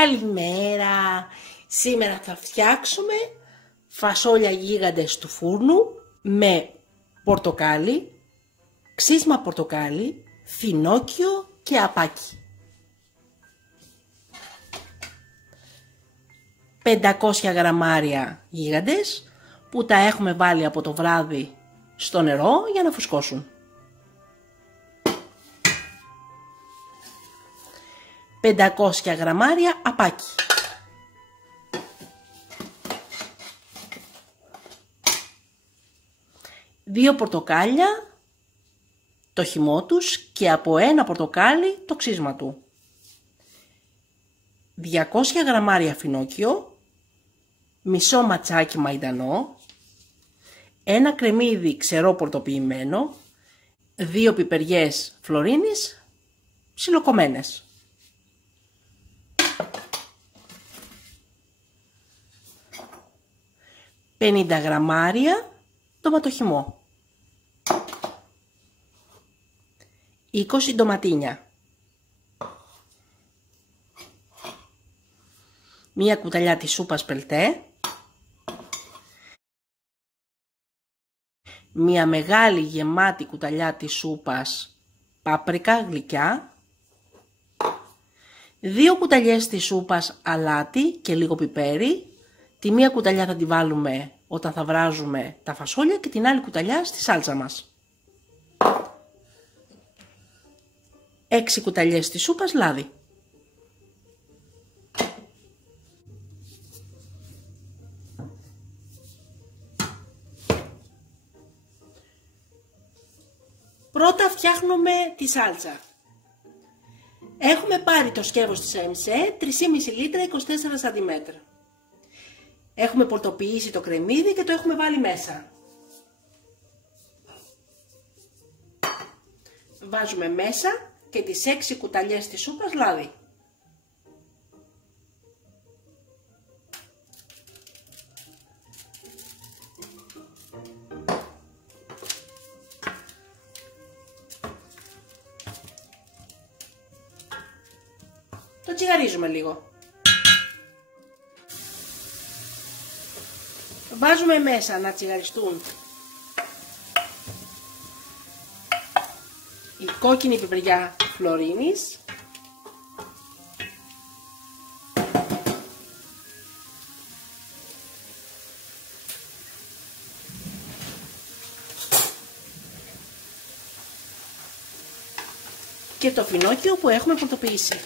Καλημέρα! Σήμερα θα φτιάξουμε φασόλια γίγαντες του φούρνου με πορτοκάλι, ξύσμα πορτοκάλι, φινόκιο και απάκι. 500 γραμμάρια γίγαντες που τα έχουμε βάλει από το βράδυ στο νερό για να φουσκώσουν. 500 γραμμάρια απάκι. 2 πορτοκάλια, το χυμό τους και από ένα πορτοκάλι το ξύσμα του. 200 γραμμάρια φινόκιο, μισό ματσάκι μαϊντανό, ένα κρεμμύδι ξερό πορτοποιημένο, 2 πιπεριές φλωρίνης ψιλοκομμένες. 50 γραμμάρια ντοματοχυμό. 20 ντοματίνια. 1 κουταλιά της σούπας πελτέ. 1 μεγάλη γεμάτη κουταλιά της σούπας πάπρικα γλυκιά. 2 κουταλιές της σούπας αλάτι και λίγο πιπέρι. Τη 1 κουταλιά θα τη βάλουμε όταν θα βράζουμε τα φασόλια και την άλλη κουταλιά στη σάλτσα μας. 6 κουταλιές της σούπας λάδι. Πρώτα φτιάχνουμε τη σάλτσα. Έχουμε πάρει το σκεύος της ΑΕΜΣΕ 3,5 λίτρα 24 σαντιμέτρα. Έχουμε πορτοποιήσει το κρεμμύδι και το έχουμε βάλει μέσα. Βάζουμε μέσα και τις 6 κουταλιές της σούπας λάδι. Το τσιγαρίζουμε λίγο. Βάζουμε μέσα να τσιγαριστούν η κόκκινη πιπεριά φλωρίνης, και το φινόκιο που έχουμε πορτοποιήσει.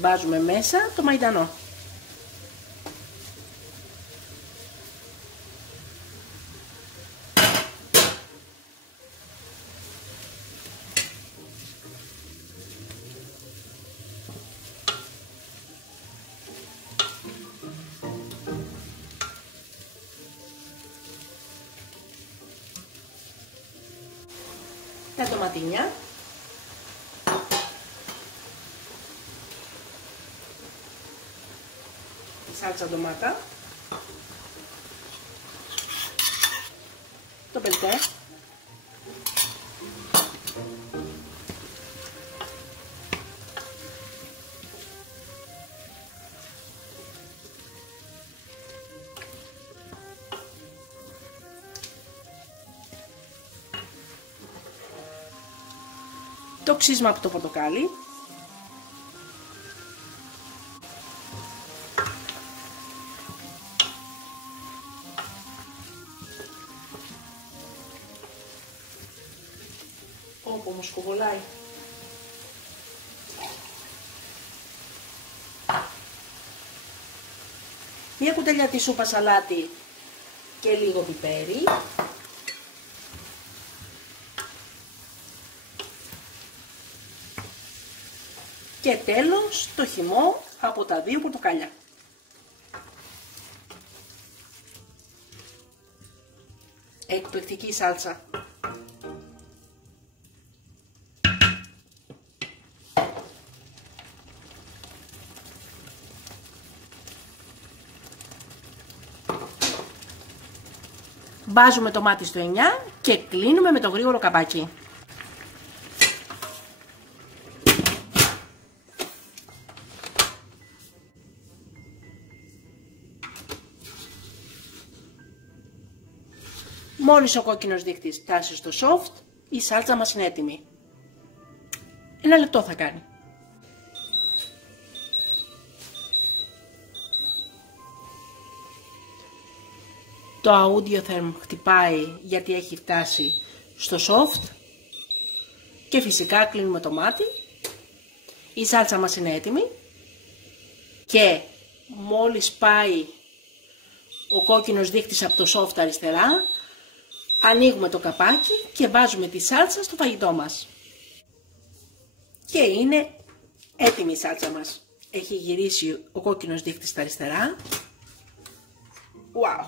Βάζουμε μέσα το μαϊντανό. Τα ντοματίνια. Σάλτσα ντομάτα, το πελτέ, το ξύσμα από το πορτοκάλι, όπου μου σκουβολάει. Μία κουταλιά της σούπας αλάτι και λίγο πιπέρι. Και τέλος το χυμό από τα 2 πορτοκάλια. Εκπληκτική σάλτσα. Βάζουμε το μάτι στο 9 και κλείνουμε με το γρήγορο καπάκι. Μόλις ο κόκκινος δείκτης φτάσει στο soft, η σάλτσα μας είναι έτοιμη. 1 λεπτό θα κάνει. Το Audiotherm χτυπάει γιατί έχει φτάσει στο soft και φυσικά κλείνουμε το μάτι. Η σάλτσα μας είναι έτοιμη και μόλις πάει ο κόκκινος δείκτης από το soft αριστερά, ανοίγουμε το καπάκι και βάζουμε τη σάλτσα στο φαγητό μας. Και είναι έτοιμη η σάλτσα μας. Έχει γυρίσει ο κόκκινος δείκτης στα αριστερά. Wow!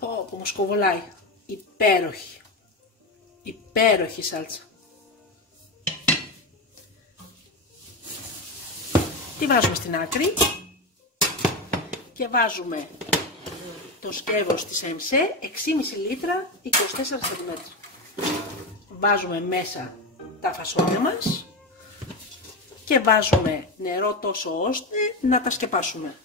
Πω, μου σκοβολάει. Υπέροχη. Υπέροχη σάλτσα. Τη βάζουμε στην άκρη και βάζουμε το σκεύος της MC 6,5 λίτρα 24 cm. Βάζουμε μέσα τα φασόλια μας και βάζουμε νερό τόσο ώστε να τα σκεπάσουμε.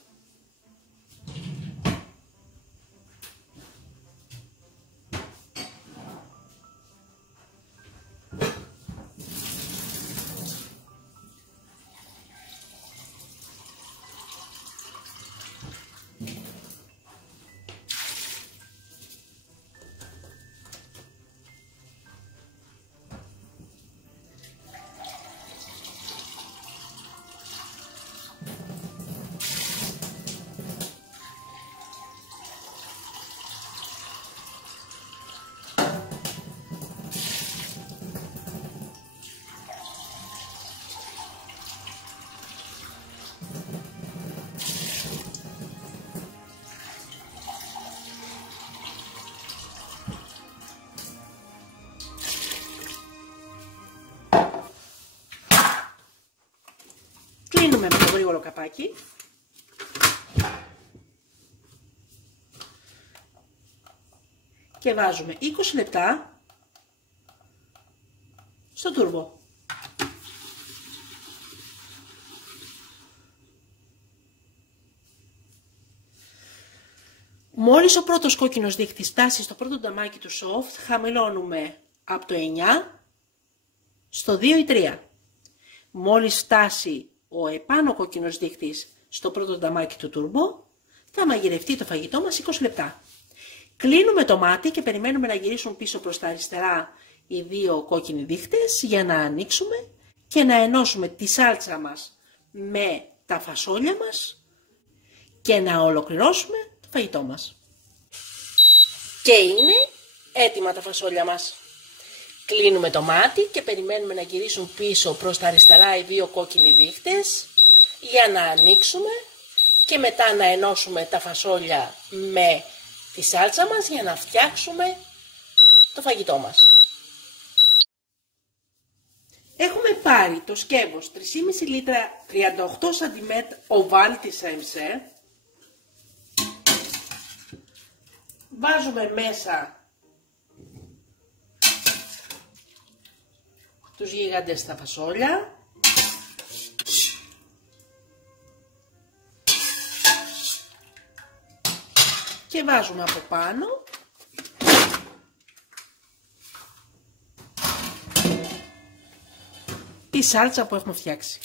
Κλείνουμε με το γρήγορο καπάκι. Και βάζουμε 20 λεπτά στο τούρμπο. Μόλις ο πρώτος κόκκινος δείκτης φτάσει στο πρώτο νταμάκι του soft, χαμηλώνουμε από το 9 στο 2 ή 3. Μόλις φτάσει ο επάνω κόκκινος δείκτης στο πρώτο νταμάκι του τούρμπο, θα μαγειρευτεί το φαγητό μας 20 λεπτά. Κλείνουμε το μάτι και περιμένουμε να γυρίσουν πίσω προς τα αριστερά οι 2 κόκκινοι δείκτες για να ανοίξουμε και να ενώσουμε τη σάλτσα μας με τα φασόλια μας και να ολοκληρώσουμε το φαγητό μας. Και είναι έτοιμα τα φασόλια μας. Κλείνουμε το μάτι και περιμένουμε να γυρίσουν πίσω προς τα αριστερά οι 2 κόκκινοι δείκτες για να ανοίξουμε και μετά να ενώσουμε τα φασόλια με τη σάλτσα μας για να φτιάξουμε το φαγητό μας. Έχουμε πάρει το σκεύος 3,5 λίτρα 38 cm oval της MC. Βάζουμε μέσα τους γίγαντες στα φασόλια. Και βάζουμε από πάνω τη σάλτσα που έχουμε φτιάξει.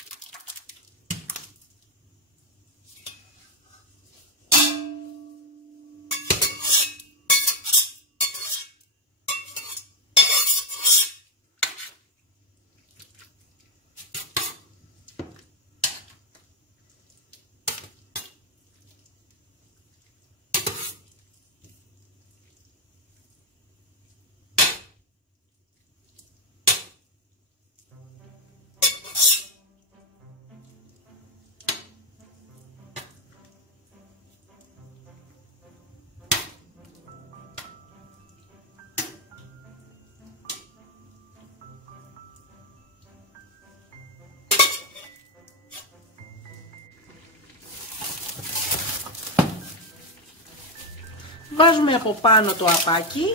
Βάζουμε από πάνω το απάκι.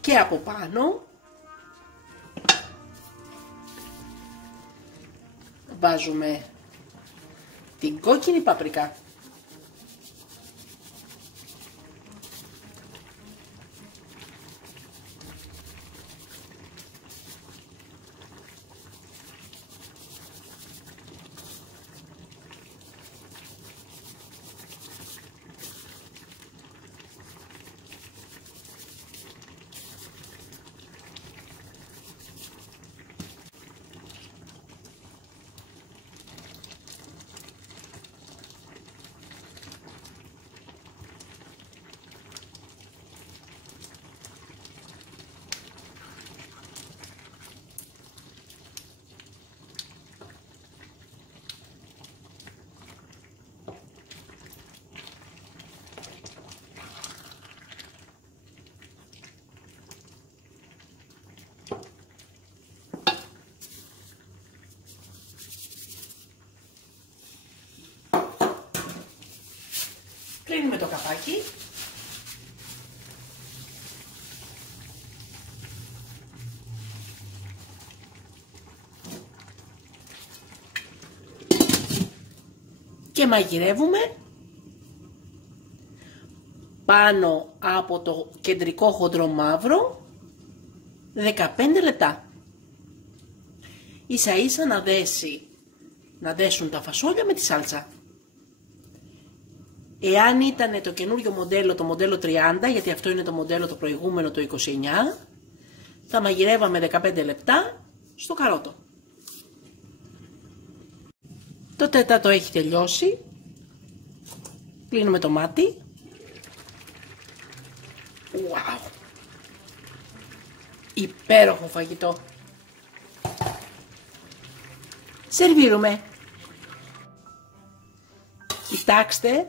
Και από πάνω βάζουμε την κόκκινη παπρικά. Κλείνουμε το καπάκι. Και μαγειρεύουμε πάνω από το κεντρικό χοντρό μαύρο 15 λεπτά. Ίσα ίσα να δέσουν τα φασόλια με τη σάλτσα. Εάν ήταν το καινούριο μοντέλο, το μοντέλο 30, γιατί αυτό είναι το μοντέλο το προηγούμενο, το 29, θα μαγειρεύαμε 15 λεπτά στο καρότο. Το τέταρτο έχει τελειώσει. Κλείνουμε το μάτι. Wow! Υπέροχο φαγητό. Σερβίρουμε. Κοιτάξτε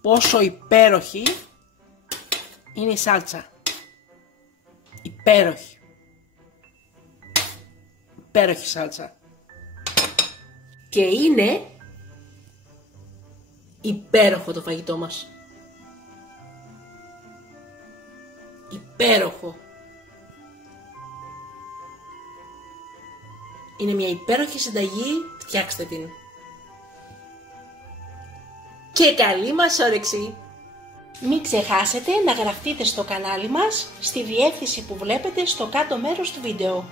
πόσο υπέροχη είναι η σάλτσα. Υπέροχη. Υπέροχη σάλτσα. Και είναι υπέροχο το φαγητό μας. Υπέροχο. Είναι μια υπέροχη συνταγή, φτιάξτε την. Και καλή μας όρεξη! Μην ξεχάσετε να γραφτείτε στο κανάλι μας στη διεύθυνση που βλέπετε στο κάτω μέρος του βίντεο.